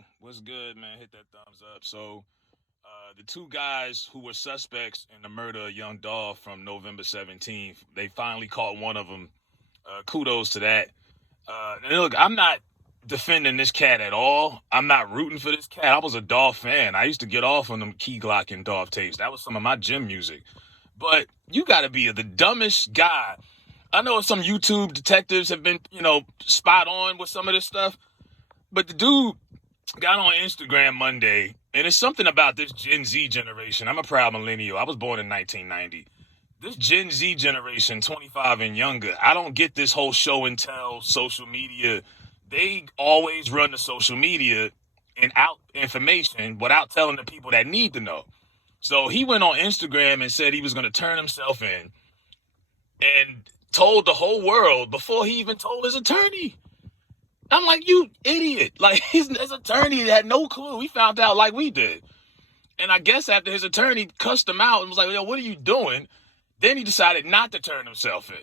Yo, what's good, man? Hit that thumbs up. The two guys who were suspects in the murder of young Dolph from November 17th, they finally caught one of them. Kudos to that. And look, I'm not defending this cat at all. I'm not rooting for this cat. I was a Dolph fan. I used to get off on them Key Glock and Dolph tapes. That was some of my gym music. But you got to be the dumbest guy. I know some YouTube detectives have been, spot on with some of this stuff. But the dude got on Instagram Monday, and it's something about this Gen Z generation. I'm a proud millennial. I was born in 1990. This Gen Z generation, 25 and younger, I don't get this whole show and tell social media. They always run the social media and out information without telling the people that need to know. So he went on Instagram and said he was going to turn himself in and told the whole world before he even told his attorney. I'm like, you idiot. Like, his attorney had no clue. He found out like we did. And I guess after his attorney cussed him out and was like, yo, what are you doing? Then he decided not to turn himself in.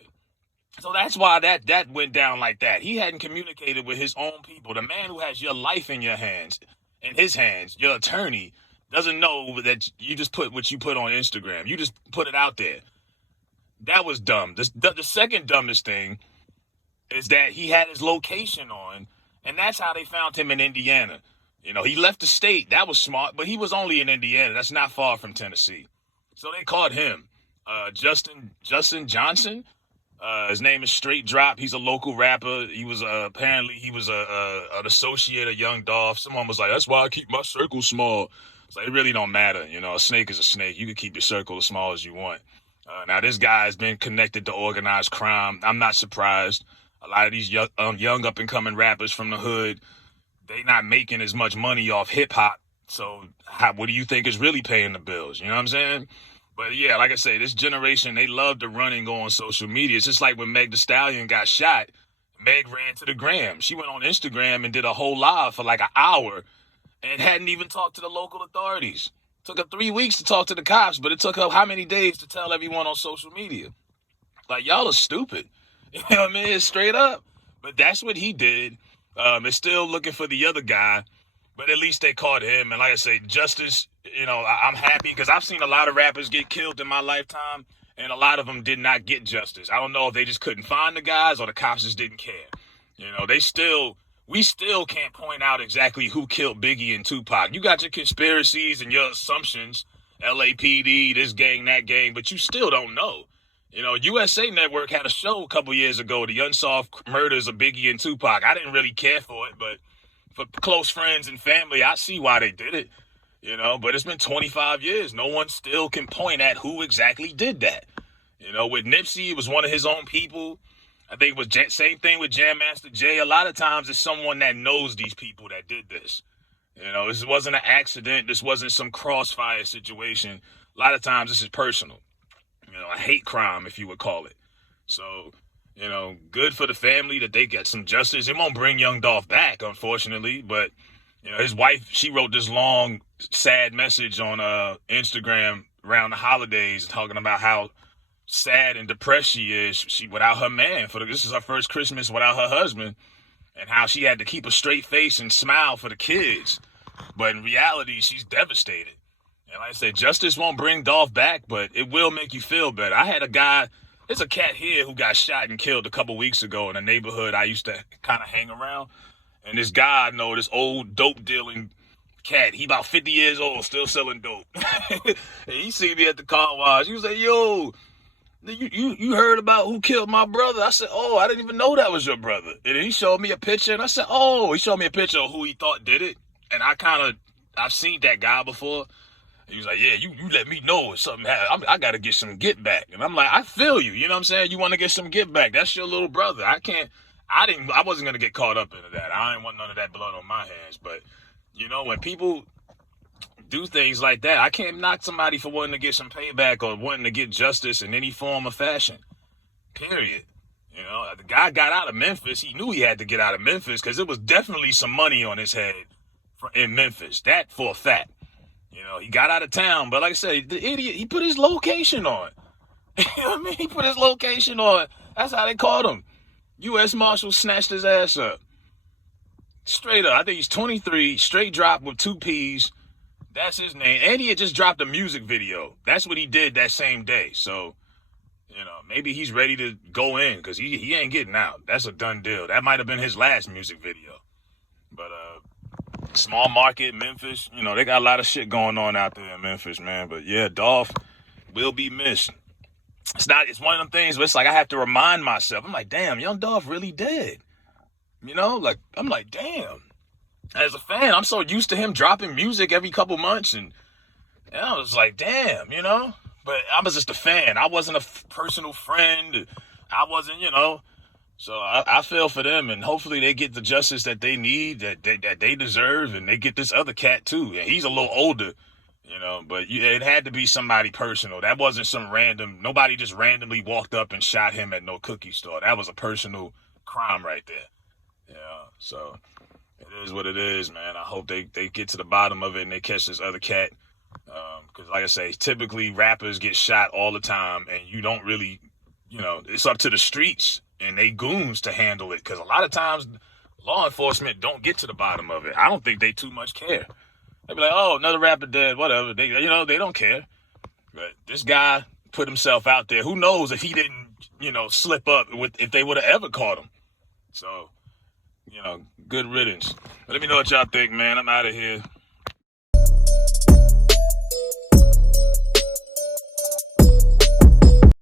So that's why that went down like that. He hadn't communicated with his own people. The man who has your life in your hands, in his hands, your attorney, doesn't know that you just put what you put on Instagram. You just put it out there. That was dumb. The second dumbest thing is that he had his location on, and that's how they found him in Indiana. He left the state. That was smart, but he was only in Indiana. That's not far from Tennessee. So they caught him. Justin Johnson. His name is Straight Drop. He's a local rapper. He was apparently he was an associate of Young Dolph. Someone was like, "That's why I keep my circle small." It's like, it really don't matter. A snake is a snake. You can keep your circle as small as you want. Now this guy has been connected to organized crime. I'm not surprised. A lot of these young up and coming rappers from the hood, they not making as much money off hip hop. So what do you think is really paying the bills? You know what I'm saying? But yeah, like I say, this generation, they love to run and go on social media. It's just like when Meg Thee Stallion got shot, Meg ran to the gram. She went on Instagram and did a whole live for like an hour and hadn't even talked to the local authorities. Took her 3 weeks to talk to the cops, but it took her how many days to tell everyone on social media? Like, y'all are stupid. You know what I mean? It's straight up. But that's what he did. They're still looking for the other guy, but at least they caught him. And like I say, justice, I'm happy because I've seen a lot of rappers get killed in my lifetime, and a lot of them did not get justice. I don't know if they just couldn't find the guys or the cops just didn't care. We still can't point out exactly who killed Biggie and Tupac. You got your conspiracies and your assumptions, LAPD, this gang, that gang, but you still don't know. USA Network had a show a couple years ago, The Unsolved Murders of Biggie and Tupac. I didn't really care for it, but for close friends and family, I see why they did it. But it's been 25 years. No one still can point at who exactly did that. With Nipsey, it was one of his own people. I think it was same thing with Jam Master Jay. A lot of times it's someone that knows these people that did this. This wasn't an accident. This wasn't some crossfire situation. A lot of times this is personal. A hate crime, if you would call it. So, good for the family that they get some justice. It won't bring Young Dolph back, unfortunately, but, his wife, she wrote this long, sad message on Instagram around the holidays talking about how sad and depressed she is. She without her man. This is her first Christmas without her husband, and how she had to keep a straight face and smile for the kids. But in reality, she's devastated. And like I said, justice won't bring Dolph back, but it will make you feel better. I had there's a cat here who got shot and killed a couple weeks ago in a neighborhood I used to kind of hang around. And this guy I know, this old dope dealing cat, he about 50 years old, still selling dope. And he see me at the car wash. He was like, yo, you heard about who killed my brother? I said, oh, I didn't even know that was your brother. And then he showed me a picture, and I said, oh, he showed me a picture of who he thought did it. And I've seen that guy before. He was like, yeah, you let me know if something happened. I got to get some get back. And I'm like, I feel you. You know what I'm saying? You want to get some get back. That's your little brother. I wasn't going to get caught up into that. I didn't want none of that blood on my hands. But, when people do things like that, I can't knock somebody for wanting to get some payback or wanting to get justice in any form or fashion. Period. The guy got out of Memphis. He knew he had to get out of Memphis because there was definitely some money on his head in Memphis. That for a fact. He got out of town, but like I said, the idiot, he put his location on. You know what I mean? He put his location on. That's how they caught him. U.S. Marshals snatched his ass up. Straight up. I think he's 23, straight drop with 2 P's. That's his name. And he had just dropped a music video. That's what he did that same day. So, maybe he's ready to go in because he ain't getting out. That's a done deal. That might have been his last music video. But small market, Memphis, they got a lot of shit going on out there in Memphis, man. But yeah, Dolph will be missed. It's one of them things where it's like I have to remind myself. I'm like, damn, young Dolph really dead. I'm like, damn. As a fan, I'm so used to him dropping music every couple months, and I was like, damn, But I was just a fan. I wasn't a personal friend. I wasn't, So I feel for them, and hopefully they get the justice that they need, that they deserve, and they get this other cat too. And he's a little older, but it had to be somebody personal. That wasn't some nobody just randomly walked up and shot him at no cookie store. That was a personal crime right there. So it is what it is, man. I hope they get to the bottom of it and they catch this other cat. Because like I say, typically rappers get shot all the time, and you don't really, it's up to the streets and they goons to handle it. Because a lot of times law enforcement don't get to the bottom of it. I don't think they too much care. They be like, oh, another rapper dead, whatever. They don't care. But this guy put himself out there. Who knows if he didn't, slip up if they would have ever caught him. So, good riddance. But let me know what y'all think, man. I'm out of here.